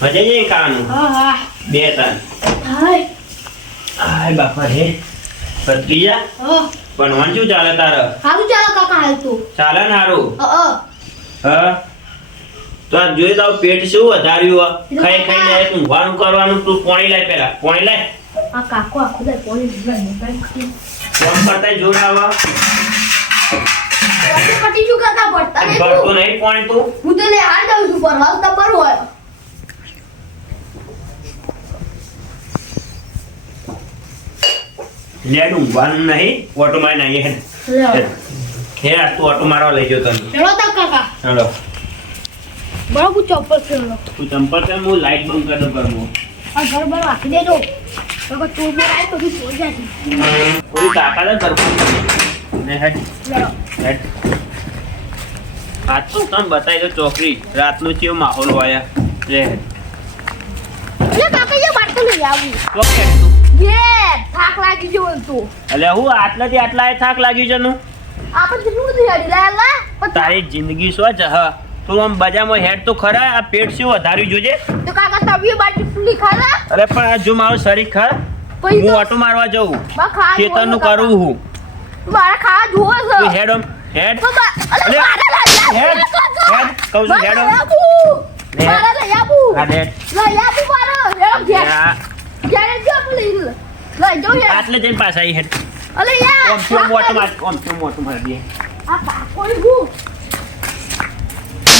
મજા જઈ હા બે ત્રણ હાય. બાપા રે ભત્રીજા હા ભણવાનું શું ચાલે તારે? હારું ચાલે કાકા હાલ તું. ચાલે ને હારું? હા? તો આ જોઈ તારું પેટ શું વધાર્યું? ખાઈ ખાઈ તું ઊંઘવાનું કરવાનું તું પોણી લાય પેલા. પોણી લાય. આ કાકો આખો દે પોણી મોબાઈલ ફોન કરતા જોડાવા પટી શું કરતા પડતા નહીં ભરતો તું. નહીં પોણી તું? હું તો લે હાલ દઉં છું ફરવા તમારું હોય. લેડ ઊંઘવાનું નહીં ઓટો હેડ. લે હે આજ તું ઓટો મારવા લઈ જાઉં તને. ચલો તો કાકા. ચાલો બરાબર ચપ્પલ ફેરલો તું ચંપલ છે હું લાઈટ બંધ કરી દઉં ઘરમાં. આ ઘર બર રાખી દેજો. કાકા તું બી આય બધું સોઈ જાય કોઈ કાકા તો ઘરમાં. ને હેડ હેડ આજ તો તને બતાવી દો ચોકડી. રાતનો કેવો માહોલ હોય લે હેડ. કાકા એ બાટલો લઈ આવું. ઓકે યે થાક લાગી ગયો તું. એટલે હું આટલાથી આટલા થાક લાગ્યું છે નું આપણે કેટલું બધું હેડી લાયા તારી જિંદગી શું છે? હા. તું આમ બજારમાં હેડ તો ખરા આ પેટ શું વધાર્યું જોજે તો કાકા તમે બાટી ફૂલી ખાલા અરે પણ આ જો મારું શરીર ખર. હું ઓટો મારવા જઉં. બા નું કરું હું. મારા ખા જોવો છે. તું હેડ ઓમ હેડ. આવું, હેડ, હેડ, કહું છું, હેડ. લે. મારા લઈ આવું. આ હેડ. લઈ આવું મારા. હેડ ઘેર. ઘેર જ આપણે લઈ. લઈ યાર. આટલે જઈને પાછા આવી હેડ. અલે યાર, ઓમ કેમ થાક માર ઓમ કેમ ઓટો માર દે આ પાકોઈ હું?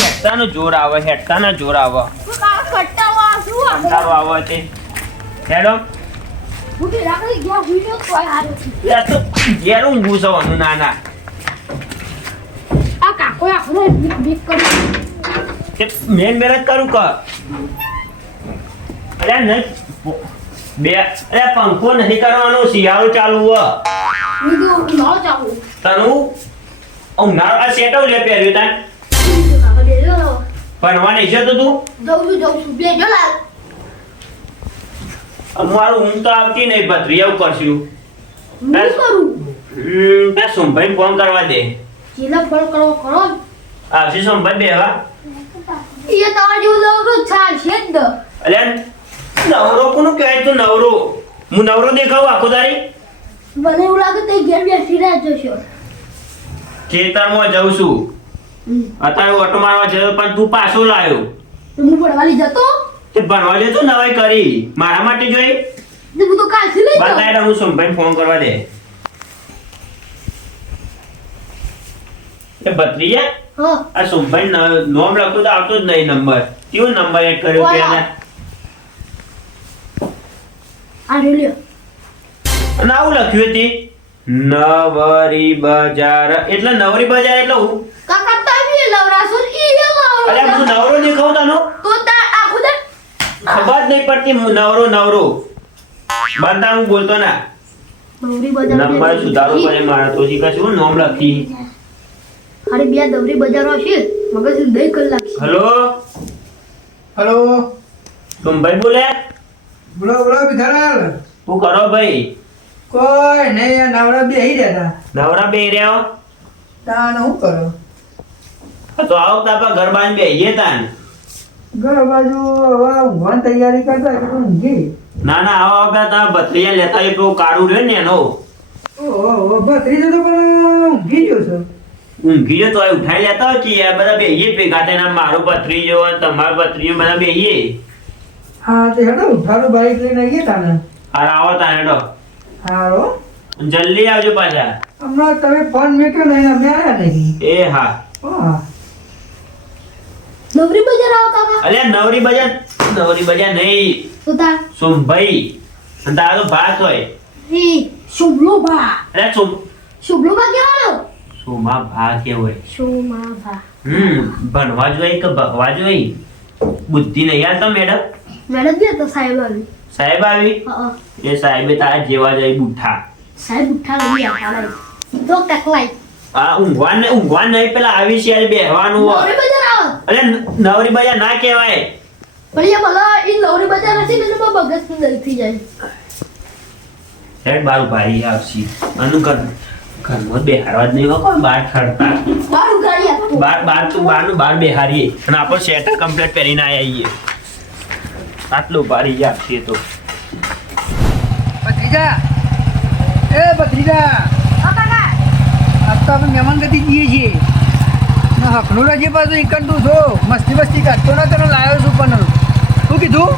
હેડતાનું જોર આવે હેડતાના જોર આવે. કાકા કટ્ટાવા શું આવે? કંટાળો આવે તે. હેડો. બુટી તો ગયા ઘેર તો હારું યાર તો ઘેર હું ઘૂસવાનું ના ના આ કાકોએ આપણે બીક કરી. મેન મહેનત કરું કર. અરે નહીં બે અરે પંખો નથી કરવાનો શિયાળો ચાલુ હ. ઉનાળો આ સેટો લે પહેર્યું તાન. ભણવા નહીં જતો તું? જઉં છું જઉં છું. બેજો લાલ. મારું ઊંઘ તો આવતી નહીં ભત્રી એવું કરશું હું. કરું? ફોન કરવા દે. જેલા ફળ કરો કરો ને. આવશે સોમભાઈ બેહવા. એ તમારે જેવું લવડું ચાલશે જ અલ્યા નવરો કોનો કહેવાય તો નવરો? હું નવરો દેખાવ આખો તારી મને એવું લાગે તે ઘેર બેસી રહ્યા જશો ખેતરમાં જઉં છું. અત્યારે ઓટો મારવા જયો પણ તું પાછો લાયો. તો હું ભણવા જતો? તે ભણવા જતો નવાઈ કરી. મારા માટે જોઈ. તો હું તો કાલથી લઈ જાઉં. બતાવી હું સોમભાઈ ફોન કરવા દે. એ બત્રીયા હા. આ સોમભાઈ નોમ લખતો તો આવતો જ નહીં નંબર. કેવો નંબર એડ કર્યો કે પેલા આ લ્યો અને આવું લખ્યું હતી. નવરી બજાર. એટલે નવરી બજાર એટલે હું? કાકા તમે લવરાશો ને ઈ એ અરે હું નવરો નવરો કહું તનો. તો તાર આ દે ખબર નહીં પડતી હું નવરો નવરો. બનતા હું બોલતો ના. નવરી બજાર નંબર સુધારો કરે મારા તો જી કશું નોમ લખી. અરે બે દવરી બજારો હશે. મગજ દઈ કલાક હેલો હલો? હલો? ભાઈ બોલે? બોલો બોલો ભિખારાલ. હું કરો ભાઈ? કોઈ નહીં આ નવરા બેહી રહ્યા નવરા બે રહ્યો? હો? તાણ શું કરો તો આવો તાપા ઘર બાંધ બેહીએ તાન. ઘર બાજુ હવે ઊંઘવાની તૈયારી કરતા એટલે ઊંઘી. ના ના આવો આવતા તા ભત્રીયા લેતા એ પેલું કાળું રહ્યો ને એનો. ઓહો ભત્રીજો તો પણ ઊંઘી ગયો છો. ઊંઘી ગયો તો ઉઠાઈ લેતા હોય કે બધા બેહીએ ભેગા થઈને આમ મારો ભત્રીજો તમારો ભત્રીજો બધા બેહીએ? હા તે હેડો ઉઠાડો બાઈક લઈને આવીએ તાને. હાર આવો તાન હેડો. હારો? જલ્દી આવજો પાછા. હમણાં તમે ફોન મેક્યો ને અમે આવ્યા નહીં. એ હા. હા બજાર આવો કાકા. અલ્યા નવરી બજાર નવરી બજાર નહીં. તો તાર અને તારો ભાત હોય. શુભલો ભા અરે સોમ ભા કેવાનો? સોમા ભા કે હોય. સોમા ભા હમ ભણવા જોઈએ કે ભગવા જોઈએ બુદ્ધિ નહીં આવતા મેડમ? મેડમ દે તો સાહેબ આવી. સાહેબ આવી? એ સાહેબે તારા જેવા જાય બુઠ્ઠા સાહેબ ઉઠા લઈ આવતા લાઈ ટકલાઈ આ ઊંઘવા ને ઊંઘવા નહીં પેલા આવી છે બેહવાનું હોય. દવરી બજાર આવો. અરે નવરી બજાર ના કહેવાય. પણ એ ભલા એ દવરી બજાર હશે ને એમાં બગસ દઈ થઈ જાય. હેડ બાર ભાઈ આવશે. આનું ઘર ઘરમાં બેહારવા જ નહીં હોય ખડતા. ઉગાડી બાર બાર તું બારનું બાર બેહારીએ અને આપણે શેટર કમ્પ્લીટ પહેરીને આવીએ આટલું ભારી યાદ છે તો. ભત્રીજા! એ ભત્રીજા! હા આજ તો આપણે મહેમાન ગતિ જઈએ છીએ. ને હકનું રજી પાછું એકન તું છો મસ્તી મસ્તી કાઢતો ના તને લાવ્યો છું પણ. શું કીધું?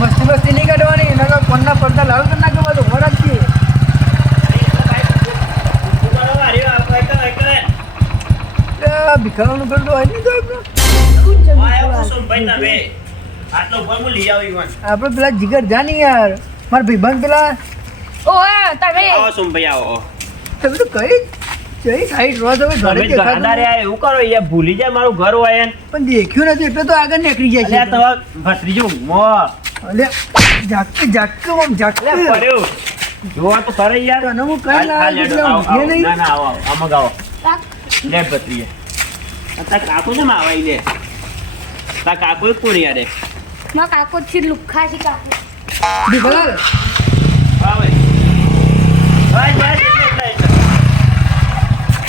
મસ્તી મસ્તી નહીં કાઢવાની એના ફોનના પડતા લાવ કરી નાખવા તો વરાજ છીએ ભિખારાનું કરતો હોય નહીં તો આપણે. આટલો હું લઈ આવી. આપણે પેલા જીગર જાની યાર. મારા ભાઈબંધ પેલા ઓએ તમે. આવો સોમભાઈ આવો તમે તો કઈ જઈ સાઈડ રો તમે ઘરે દેખાતું રહ્યા એવું કરો યાર ભૂલી જાય મારું ઘર હોય ને પણ દેખ્યું નથી એટલે તો આગળ નીકળી જાય અલ્યા છે તમાર ભત્રીજું મો અલે જાક જાક આમ જાક અલ્યા પડ્યો. જોવા તો કરે યાર. તને હું કઈ ના એટલે. નહીં ના ના આવો આવો. આમાં ગાવો. લે ભત્રીએ તાર કાકુ છે આવાઈ લે. તા કાકુ કોણ યાર માં કાકો છે એટલે, એટલે.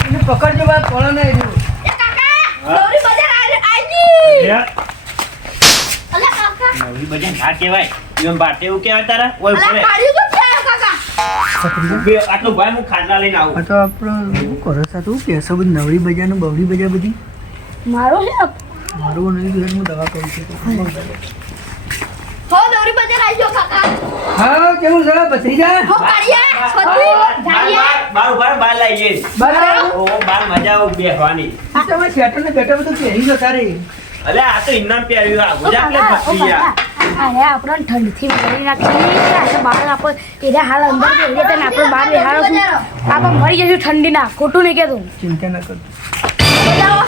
એને પકડજો બાદ અલા કાકા નવરી બજાર ના કહેવાય. એમ બાટે એવું કહેવાય તારા? ઓય બે, આટલું ભાઈ હું ખાટલા લઈને આવું. આ તો આપણે શું કરો છો તું પૈસા બધી નવરી બજાર ને બવડી બજાર બધી? મારો છે? મારું નહીં હું દવા કરું છું હો ગૌરી બજાર આવી કાકા. હા કેવું છે? ભત્રીજા હો કાળિયા છત્રી બાર, ઝાડિયા બાર, બાર, બાર, લઈ જઈશ. બરાબર ઓ, બાર મજા આવે બેસવાની તમે શેટર ને બેઠા બધું પહેરી લો તારે અલે આ તો ઇનામ પ્યાર્યું આ ગુજરાત લે ભત્રીજા. અરે આપણને ઠંડથી મરી નાખી આ બહાર આપણે એને હાલ અંદર બેહીએ તને આપણે બહાર બેહાડો આપણે મરી જઈશું ઠંડીના ખોટું નહીં કહેતું. ચિંતા ના કર બતાવો.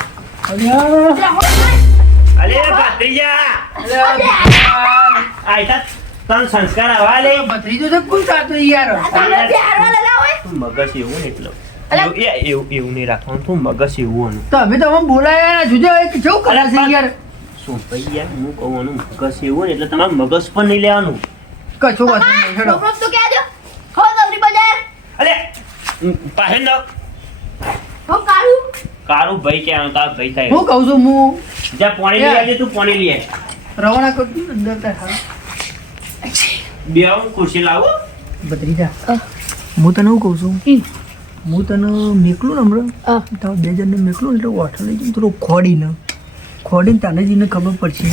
અલ્યા અલે ભત્રીજા આયતા તન સંસ્કાર આવા લે. ભત્રીજો તો કોણ સાચું યાર. તમને બેહાડવા લગાવો મગજ એવું ને એટલે. એવું- એવું એવું નહીં રાખવાનું. તું મગજ એવું આનું. તો અમે તો અમે બોલાયા જોજો એક કેવું કરે છે યાર. શું ભાઈ યાર હું કહું મગજ એવું ને એટલે તમારે મગજ પણ નહીં લેવાનું. કશો વાત નહીં હેડો. છોકરો તો કહેજો. હો ગૌરી બજાર. અલે પાસે ન હો કાળું. કારું ભાઈ કહેવાનું તાર ભાઈ થાય. હું કહું છું હું. જા પોણી લઈ આવજે તું પોણી લઈ આય. રવાના કરતી અંદર તાર હા બે હું ખુરશી લાવો. બદરી હા. હું તને શું કહું છું? હું તને મેકલું ને હમણાં. તો બે જણને મેકલું એટલે વાઠો લઈ જઈને થોડું ખોડીને ખોડીને તને જઈને ખબર પડશે.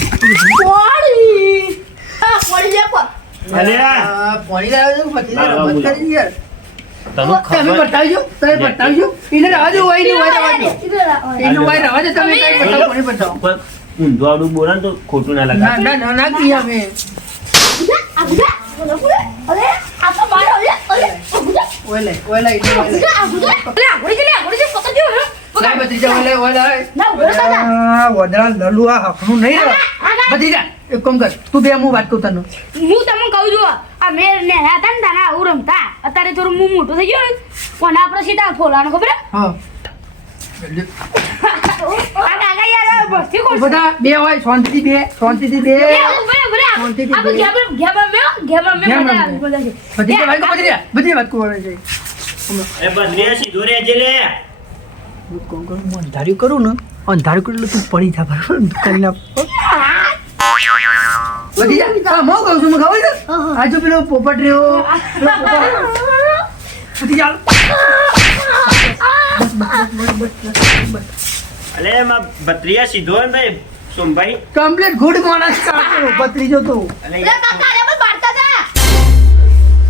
તમે બતાવજો તમે બતાવજો એને રવા દો હોય નહીં હોય રવા દો ઈધર આવો. એનું હોય રવા દો તમે કઈ બતાવો પાણી બતાવો પણ ઊંધું આડું બોલે તો ખોટું ના ના ના ના ના કી અમે તો હે. બે હું વાત કહું તને. હું તમને કહું છું આ મેં ને હતા ને તારા આવું રમતા. અત્યારે થોડું મું મોટું થઈ ગયું કોના કોને આપણે સીધા ફોલાનું ખબર? હે? બધા બે હોય શાંતિથી બે શાંતિથી બે. શાંતિથી બે. વાત વાત છે. એ કામ કરું? હું અંધાર્યું કરું ને? અંધાર્યું કરું એટલે તું પડી જા બરાબર. ને? તું કરી નાખ ભત્રીજા કહું છું ખબર છે? હા. પેલો પોપટ રહ્યો. અલે એમાં બત્રીયા સીધો ને ભાઈ સોમભાઈ? કમ્પ્લીટ ગુડ માણસ કાકો ભત્રીજો તું. અલે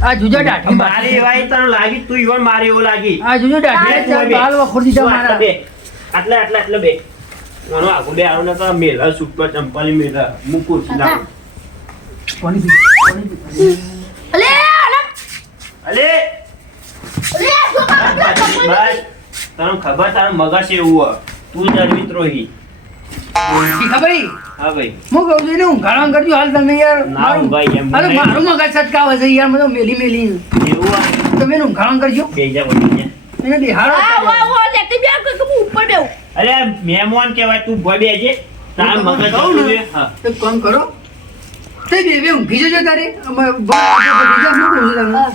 આ જુજા દાઢી મારી વાઈ તને લાગી તું ઈવન મારી એવું લાગી. આ જુજો દાઢી બે, ચાલ બાલ વખોડી દીધા આટલા મારા. બે. આટલા આટલા આટલા બે. મને આગળ બે આવો ને તો મેલા સુપર ચંપલી મેલા. મૂકું છું લાવું. પાણી પી પાણી પી અલે બસ તને ખબર તારા મગજ એવું હોય તું જ વિદ્રોહી ખબર હા ભાઈ હું કહું છું એને કરજો હાલ તમે યાર મારું ભાઈ એમ અરે મારું મગજ સટકાવે છે યાર મને મેલી મેલી એવું તમે ઊંઘાડવા કરજો બે જા વળી એને બિહાડો અરે મહેમાન કહેવાય તું ભય બેજે તાર મગજ કહું ને, હા તો કામ કરો તે બે બે ઊંઘી જજો તારે અમે બા-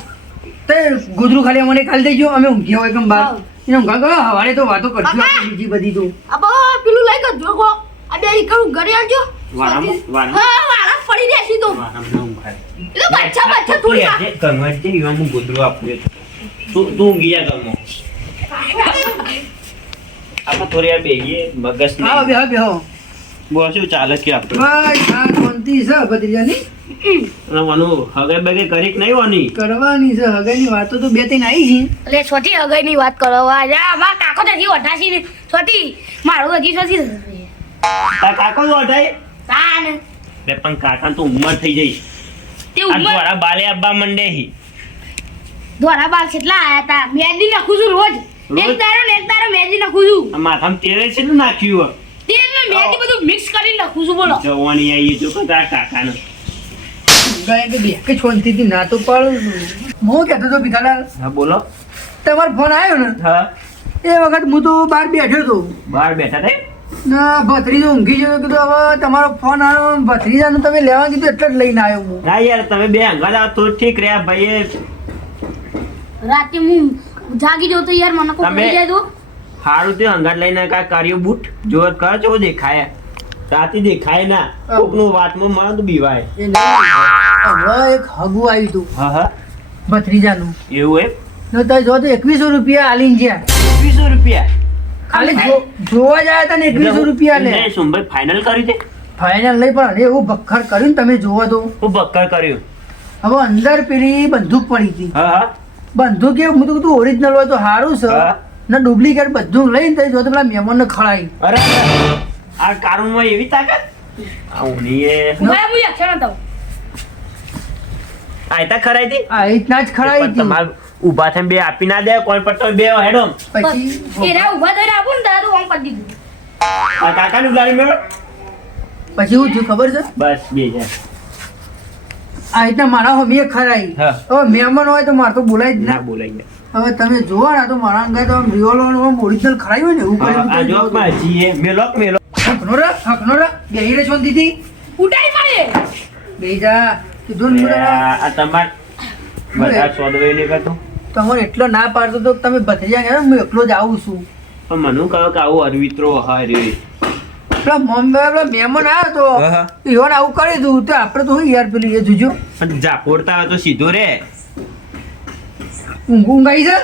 તે ગુજરું ખાલી અમને કાલ દેજો અમે ઊંઘી હોય કેમ બાર. એને ઊંઘા ગયો હવારે તો વાતો કરજો. આપણે બીજી બધી તો અબો પેલું લઈ ગયો જોગો આ બે કરું ઘરે આવજો વારામાં- વારામાં? હા વારા પડી રહ્યા તો આરામનો ઊંઘ આવે. એટલે બચ્ચા બચ્ચા થોડી તું હેડજે, ઘરમાં હેડજે, હું ગોદડું આપું તું તું ઊંઘી જા ઘરમાં. આપણે થોડી વાર બેસીએ, મગજ હા બેહો બેહો બોલ શું ચાલે કે આપણે? બસ આ શાંતિ છે ભત્રીજાની? અને હગાઈ બગાઈ કરી નહીં વાની? કરવાની છે હગાઈની વાતો તો બે ત્રણ આવી છે એટલે સોથી અગયની વાત કરવા જા અમારા કાકો તો હજી વઢાશી છોટી મારું હજી છોટી તા કાકો જ વઢાય? તાન. બે પણ કાકા તો ઉંમર થઈ જઈ તે ઉંમર દ્વારા બાલે અબ્બા મંડે હી. ધોરા બાલ કેટલા આયા તા. મેદી નાખું છું રોજ? એક તારો ને એક તારો મેદી નાખું છું. માથામાં તેલ છે ને નાખ્યું તે મેં મેદી બધું મિક્સ કરી નાખું છું બોલો. જવાની આવી જો કે તારા ગાય કે બે કે ના તો પાડું હું કહેતો તો ભીખાલાલ હા બોલો. તમારો ફોન આવ્યો ને? હા. એ વખત હું તો બહાર બેઠો હતો. બહાર બેઠા થાય ના ભત્રીજો ઊંઘી જતો કીધું હવે તમારો ફોન આવ્યો ભત્રીજાનું તમે લેવા કીધું એટલે જ લઈને આવ્યો હું. ના યાર તમે બે હંગાત આવો તો ઠીક રહ્યા ભાઈએ. રાતે હું જાગી જાઉં તો યાર મને કોઈ જાય તો? હારું તે હંગાત લઈને કા કર્યું બૂટ જો કર જો દેખાય? રાતી દેખાય ના. કોકનું વાતમાં મળે તો બીવાય. એ એક હગું આવ્યું તું. હા હા. ભત્રીજાનું. એવું એમ? તો જો તો એકવીસો રૂપિયા આલીને ગયા. એકવીસો રૂપિયા? ખાલી જોવા જાય તો ને એકવીસો રૂપિયા લે. સુંભાઈ ફાઇનલ કર્યું તે ફાઇનલ નહીં પણ અરે હું બખર કર્યું તમે જોવો તો. હું બખર કર્યું. હવે અંદર પેલી બંદૂક પડી હતી. હા હા. બંદૂક એ હું તો કીધું ઓરિજિનલ હોય તો સારું છે. ને ડુપ્લિકેટ બધું લઈને તઈ જો તો પેલા મહેમાનને ખળાઈ અરે આ કારુણમાં એવી તાકાત? આ ઊંઘીએ ભાઈ હું યક્ષણ હતો આયતા ખરાઈ હતી? આ રીતના જ પણ હતી. તમારે ઊભા થઈને બે આપી ના દે કોઈ પટ્ટો બે હેડો. પછી એરા ઊભા થઈને આપું ને તારું આમ કરી દીધું. આ કાકાનું ઉડાડી મેળો. પછી હું થયું ખબર છે? બસ બે જાય આ રીતના મારા હમી ખરાઈ. હવે મહેમાન હોય તો મારે તો બોલાય જ ના બોલાય. બોલાઈ ગયા હવે તમે જોવો ને તો મારા અંગે તો રિયોલો ઓરિજિનલ ખરાઈ હોય ને એવું હા, આ કર્યું જો તો માં હજી એ મેલો મેલો હકનો રે હકનો રે. બેહી રે છોન દીદી. ઉડાઈ મારે. બેહી જા. કીધું ને મને આ આ તમાર બધા સોદવે ને કરતો? તમારે એટલો ના પાડતો તો તમે ભત્રીજા ગયા હું એકલો જ આવું છું. પણ મને કહો કે આવું અરવિત્રો હારે. પેલા મમ્મી પેલા મહેમાન આવ્યો તો હા. ઈવન આવું કરી દઉં તો આપણે તો શું યાર પેલું એ જોજો. હોય તો સીધો રે. ઊંઘ ઊંઘ છે?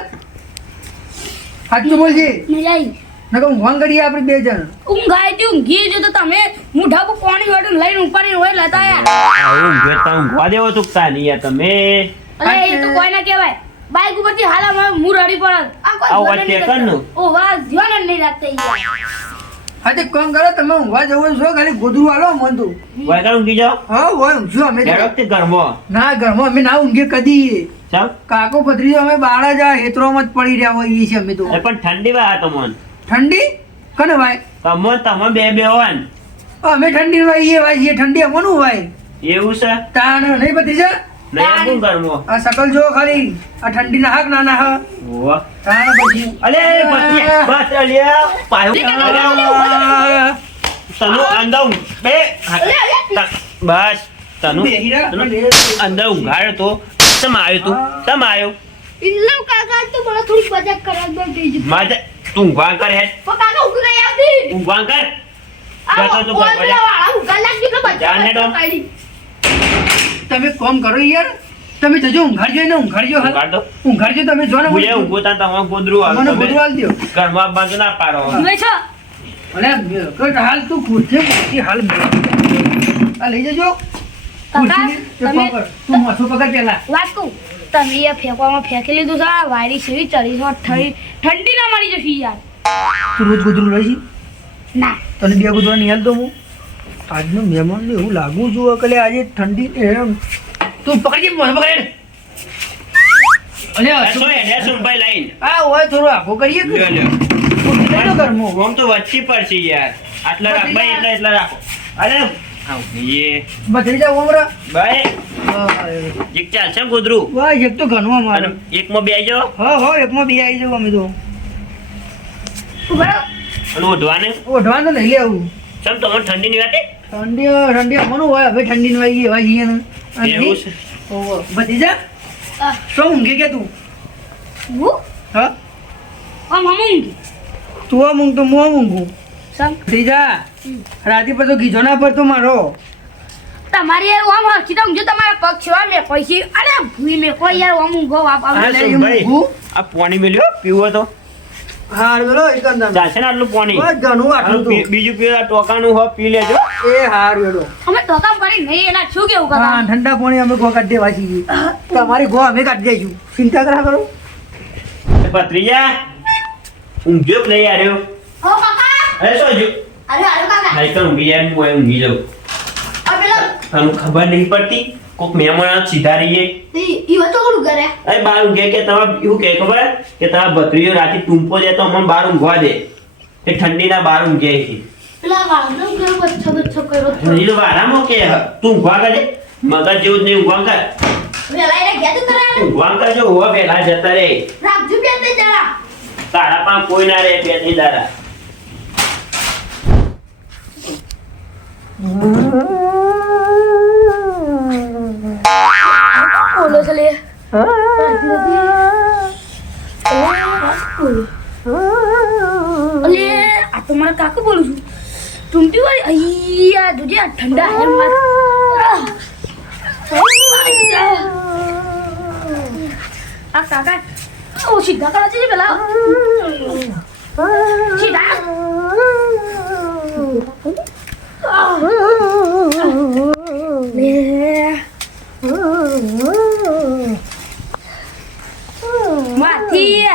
સાચું બોલજે. નહીં આવી. નકર ઊંઘવાન કરીએ આપણે બે જણ. ઊંઘાઈ હતી ઊંઘી જો તો તમે મોઢા પર પાણી વાળું લઈને ઉપાડી હોય લેતા આયા. ઊંઘે તો ઊંઘવા દેવો ચૂકતા નહીં યાર તમે. અરે એ તો કોઈ ના કહેવાય. બાઈક ઉપરથી હાલ આમાં હું રડી પડત આ કોઈ જ નહીં વાંચ્યા કરનું. ઓ વાહ ધ્યાન નહીં રાખતા યાર. હા તે કામ કરો? તમે ઊંઘવા જવું છો ખાલી ગોધરું આલો મન તો ઊંઘી જાઓ. હા હોય ઊંઘશું અમે તો. તે ઘરમાં. ના ઘરમાં અમે ના ઊંઘીએ કદી. કાકો પથરી અમે બાળા જા હેતરોમાં જ પડી રહ્યા હોઈએ છીએ અમે તો. પણ ઠંડી વાય તમોન. ઠંડી? કને ભાઈ તમે તમે બે બે હોય અમે ઠંડી વાઈએ એ ઠંડી અમોનું ભાઈ એવું છે? તાણ નહીં ભત્રીજા નહીં આ શકલ જો ખાલી. આ ઠંડી ના હાક ના ના હા. ઓવા તાણ પછી. અલે બસ બસ અલ્યા પાયો. તનો ઊંઘ બે. બસ. તનુ. અંદાઉ રે. તનો. અંદર ઊંઘાડ્યો તો. તમ આવ્યો તું? તમ આવ્યો? ઇલ્લમ કાકા તો મને થોડી મજાક કરવા દો થઈ મજા તું ઊંઘવા કર હે કાકા ઊંઘ નહીં આવતી. ઊંઘવા કર. આ તો તું. વાળા ઊંઘા લાગી એટલે બચ્ચા જાને ડો. તમે કોમ કરો યાર. તમે જજો ઊંઘાડજો ને ઊંઘાડજો હાલ. ઊંઘાડ ઊંઘાડજો તમે જો ને ભૂલે ઊંઘો તા તમારે ગોદરું આવ મને ગોદરું આલ દ્યો. ઘરમાં બાજુ ના પાડો ઊંઘે છો. અલે કટ હાલ તું ખુરશી ખુરશી હાલ આ લઈ જજો. કાકા તમે. તું માથું પકડ પેલા. વાત કહું તમે એ ફેંકવામાં ફેંકી લીધું છે આ વાયરી સેવી ચડી છો ઠંડી ઠંડી ના મળી જશે યાર. તું રોજ ગોદરું લઈ ના. તને બે ગોદરા નહીં હાલતો હું? આજનું મહેમાન એવું લાગુ છું કે આજે ઠંડી એમ. તું પકડી મોઢું પકડ. અલે શું? હેડે શું ભાઈ લાઈન. આ હોય થોડું આખો કરીએ કે? લ્યો લ્યો. ખુરશી લઈ લો ઘરમાં. આમ તો વચ્ચે પડશે યાર. આટલા રાખ ભાઈ એટલા એટલા રાખો. અરે આવ બધી જાવ ઉમરા ભાઈ એક એક એકમાં બે જો હા હા એકમાં બે આવી જાવ અમે તો. ઓઢવાને ઓઢવાનું નહીં લેવું ચમ તમને ઠંડી ની વાતે ઠંડી ઠંડી અમનું હોય હવે ઠંડી વાગી એવા જઈએ ને. એવું છે. ઓહો. બધી જા આ, શું ઊંઘે કે તું? હું? હા? આમ હમ ઊંઘી? તું આમ ઊંઘ તો હું આમ ઊંઘું? સમ બધી રાતે પર તો કીધો ના પડતો મારો. તમારી યાર ઓમ હરખી તો ઊંઘજો તમારા પગ છે મેં પૈસી અરે ભૂઈ મેં કોઈ યાર ઓમ ઊંઘો વાપ આ પાણી મેલ્યો પીવો તો. હાર વેલો એકંદર ચાલશે ને આટલું પાણી. બસ ઘણું આટલું તું. બીજું પીવા ટોકાનું હો પી લેજો. એ હાર વેલો અમે પડી નહીં શું કેવું હા ઠંડા પાણી અમે ગો કાઢી દેવા છીએ. તમારી ગો અમે કાઢી દઈશું ચિંતા કરા કરો. ભત્રીજા ઊંઘ્યો કે નહીં આર્યો? હો કાકા. અરે શું અરે અરે કાકા. નહીં તો ઊંઘી જાય હું ઊંઘી જાઉં. પેલો તને ખબર નહીં પડતી? કોક મહેમાન સીધા રહીએ. ઈ વતો કોણ કરે અરે બાર ઊંઘે કે તમે એવું કે ખબર કે તમારા ભત્રીજો રાતે ટૂંપો દે તો અમને બાર ઊંઘવા દે એ ઠંડીના બાર ઊંઘે છે પેલા વાળનો કેવો બચ્ચો બચ્ચો કર્યો હજી તો વારામાં કે તું ઊંઘવા કરે મગજ જેવું જ નહીં ઊંઘવા કર પેલા એને ગયા તું ઊંઘવા હોવા જતા રે રાખજો બે તે જરા તારા પણ કોઈ ના રે બેથી દાડા લે અલે આ તો મારા કાકુ બોલું છું ટુંટી વાળી અయ్యા જોજે આ ઠંડા હે માર આ કાકા ઓ સીધા કરા છે પેલા સીધા લે માથી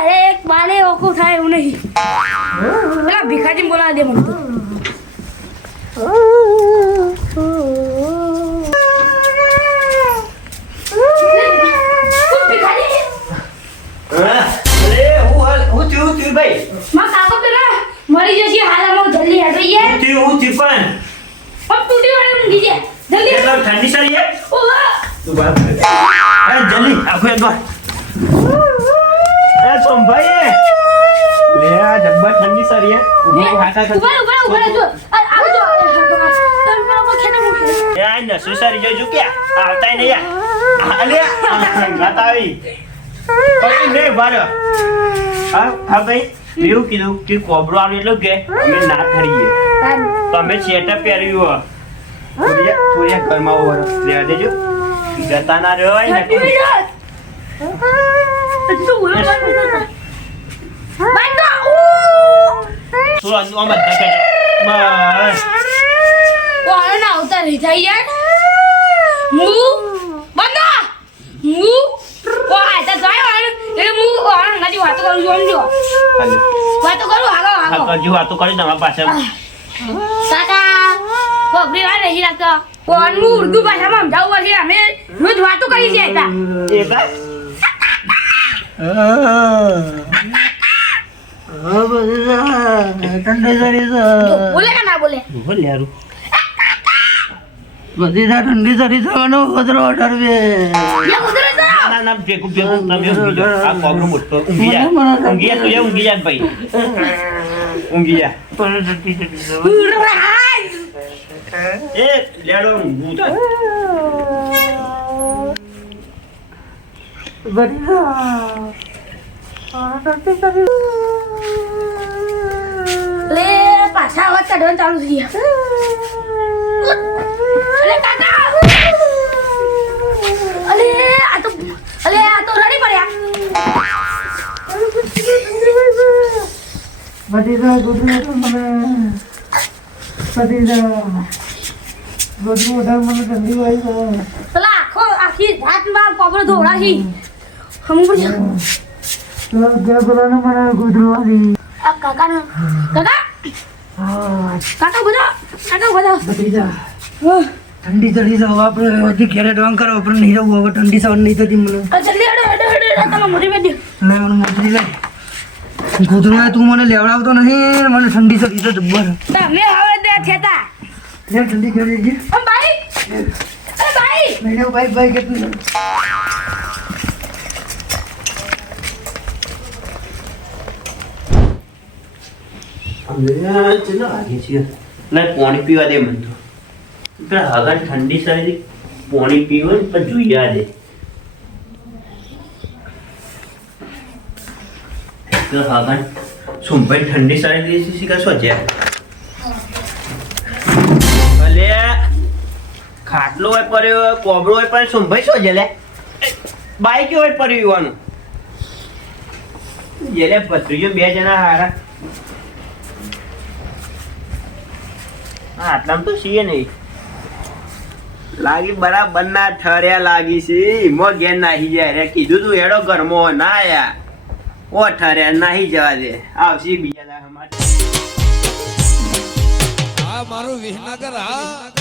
એક ઓકો થાય એવું નહીં. પેલા ભીખાજી બોલાવી દે મને મારા કાકો પેલા મરી જશે હાલમાં જલ્દી હેડો યાર હું થયું હું થયું પણ. પગ તૂટી વાળી ઊંઘી જાય જલ્દી. એ ઠંડી સારી હે ઓવા તું બાર અરે જલ્દી આખો એક વાર. એ સોમભાઈ લે આ જબ્બર ઠંડી સારી હે. ઊભો હાટા ઊભા ઊભા જો. આ- જો. એ આવતાય નહીં આ. લે ગાત આવી. પછી નહીં બાર હા હા ભાઈ એવું કીધું કે કોબરો આવે એટલું કે અમે ના થરીએ તમે સેટઅપ પહેર્યું થોડી થોડી ઘરમાં ઓવર રહેવા દેજો. જતા ના રહ્યો હોય ને. અંદુ આમ બધા કહેજો બસ આને ના આવતા નહીં થઈ યાર. મુ બંધ કર. મું. ઓ, આ તો જાય વાળું. એટલે મું આને હંગાથી વાતો કરું છું, સમજો. હાલો વાતો કરું, આગળ, હા આગળ. કરજો વાતો કરી તમારા પાસે કાકા, પગડી વાર નહીં રાખતો. કોણ મું ઉર્દુ ભાષામાં સમજાવવું પડશે. અમે રોજ વાતો કરી છે હતા. એ બા ઠંડી સારી છે જો, બોલે કે ના બોલે બોલ યાર બધી ના ઠંડી સારી થવાનો વધરો ઉતરે તો. ના ના ભેગું ભેગું તમે ઊંઘી આ કોબરો મોટો ઊંઘી જા. ઊંઘી જા તું ઊંઘી જા ભાઈ. ઊંઘી જા. એ લેડો ઊંઘું તો. લે પાછા અવાજ કાઢવાનું ચાલુ થઈ ગયા. અલે કાકા! અલે આ તો અલે આ તો રડી પડ્યા. બધી તો મને. બધી ના ગોદરું વધારે મને ઠંડી વાય પેલા આખો આખી રાતમાં કોબરો ધોળાશી હમ. તો કાકા બધા કાકા બધા બધી જા ઠંડી ચડી છે આપણે હજી ઘેરે ડોંગ કરો આપણે નહીં જવું હવે ઠંડી સવાર નહીં થતી મને જલ્દી હડો હડો હડો હડો તમે મોટી બેટી લે મને લે તું મને લેવડાવતો નહીં મને ઠંડી ચડી છે જબ્બર તમે હવે લે ઠંડી કરી ગઈ ભાઈ ભાઈ. ભાઈ કેટલું ચલો આગે છીએ લે પાણી પીવા દે મને તો. પેલા ઠંડી સારી પાણી પીવું ને પણ જોઈએ દે શું ઠંડી સારી દીધી શીખા શું છે ભલે ખાટલો હોય પડ્યો કોબરો હોય પણ સુંભાઈ શું જેલે? બાઈક હોય પડ્યું યુવાનું. જેલે ભત્રીજો બે જણા હારા. આટલામાં તો છીએ નહીં. લાગી બરાબર ના ઠર્યા લાગી છે. મો ઘેર નાહી જાય રે. કીધું તું હેડો ઘરમાં ના આયા. ઓ ઠર્યા નાહી જવા દે. આવશે બીજા માટે. આ મારું વિહનગર હા.